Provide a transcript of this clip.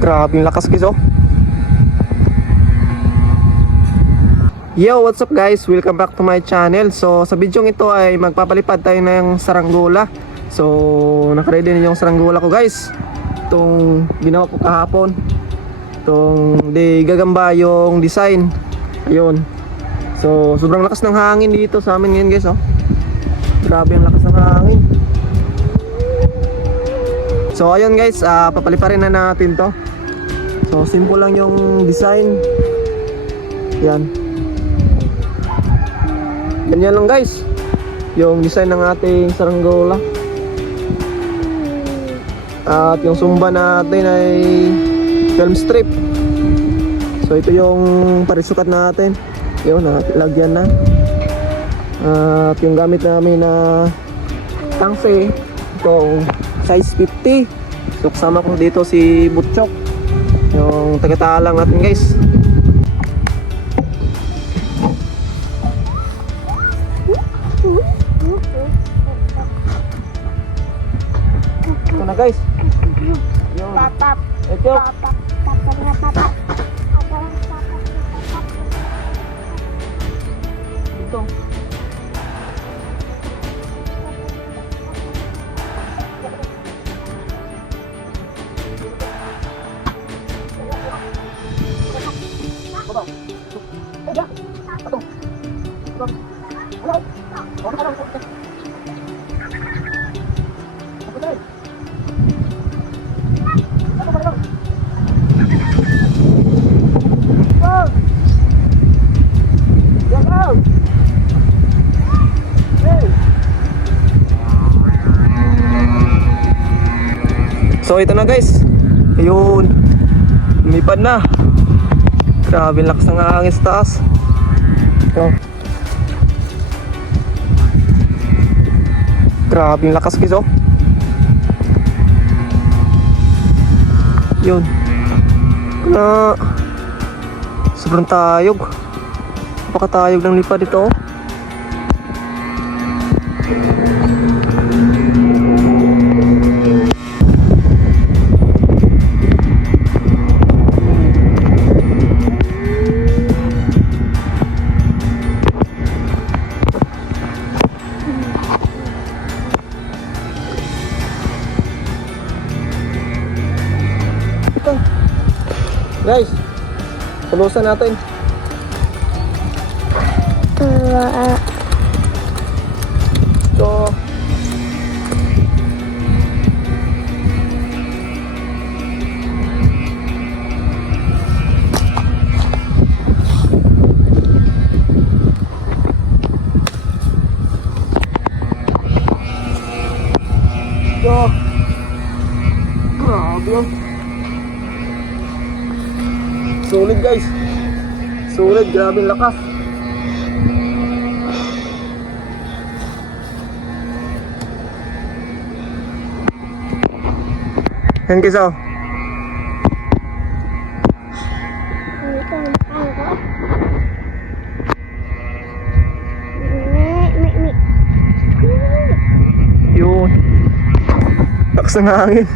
Grabe yung lakas guys oh. Yo, what's up guys? Welcome back to my channel. So sa video ito ay magpapalipad tayo ng saranggola. So nakaready na yung saranggola ko guys. Itong ginawa ko kahapon. Itong gagamba yung design. Ayun. So sobrang lakas ng hangin dito sa amin ngayon guys oh. Grabe yung lakas ng hangin. So ayun guys, papaliparin na natin to. So simple lang yung design. Yan. Ganyan lang guys yung design ng ating saranggola. At yung sumba natin ay film strip. So ito yung parisukat natin. Yun, lagyan na. At yung gamit namin na tangse, itong size 50. So kasama ko dito si Butchok, yung taga-talang natin guys. Ito na guys. Yun. Ito. Ito. So ito na guys. Ayun. Lumipad na. Grabe lakas ng hangin sa taas. Ito. Grabe lakas guys oh. Yun. Na sobrang tayog. Napakatayog ng lipad ito oh. Guys, tulusan natin. So grabe yun. Solid guys. Solid, grabe yung lakas. Yan guys oh. Yun. Lakas ng hangin.